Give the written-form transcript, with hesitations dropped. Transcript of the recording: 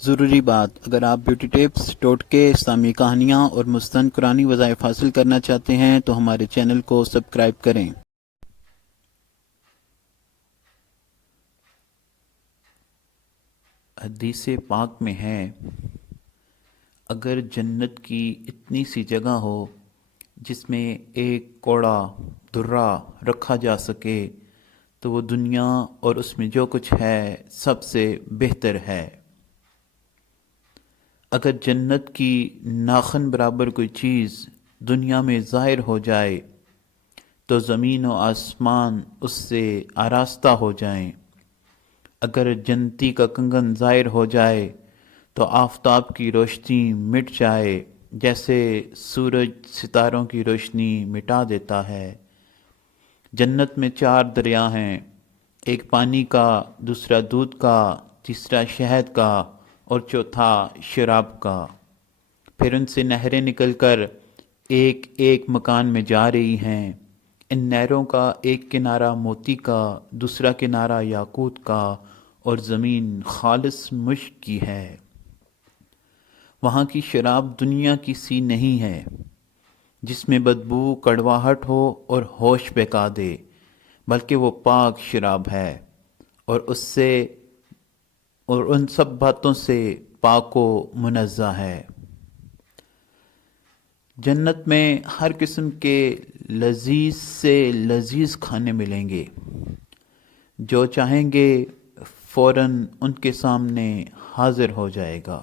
ضروری بات، اگر آپ بیوٹی ٹپس، ٹوٹکے، اسلامی کہانیاں اور مستند قرآنی وظائف حاصل کرنا چاہتے ہیں تو ہمارے چینل کو سبسکرائب کریں۔ حدیث پاک میں ہے، اگر جنت کی اتنی سی جگہ ہو جس میں ایک کوڑا درہ رکھا جا سکے تو وہ دنیا اور اس میں جو کچھ ہے سب سے بہتر ہے۔ اگر جنت کی ناخن برابر کوئی چیز دنیا میں ظاہر ہو جائے تو زمین و آسمان اس سے آراستہ ہو جائیں۔ اگر جنتی کا کنگن ظاہر ہو جائے تو آفتاب کی روشنی مٹ جائے جیسے سورج ستاروں کی روشنی مٹا دیتا ہے۔ جنت میں 4 دریا ہیں، ایک پانی کا، دوسرا دودھ کا، تیسرا شہد کا اور چوتھا شراب کا۔ پھر ان سے نہریں نکل کر ایک ایک مکان میں جا رہی ہیں۔ ان نہروں کا ایک کنارہ موتی کا، دوسرا کنارہ یاقوت کا اور زمین خالص مشک کی ہے۔ وہاں کی شراب دنیا کی سی نہیں ہے جس میں بدبو، کڑواہٹ ہو اور ہوش بہکا دے، بلکہ وہ پاک شراب ہے اور اس سے اور ان سب باتوں سے پاک و منزہ ہے۔ جنت میں ہر قسم کے لذیذ سے لذیذ کھانے ملیں گے، جو چاہیں گے فوراً ان کے سامنے حاضر ہو جائے گا۔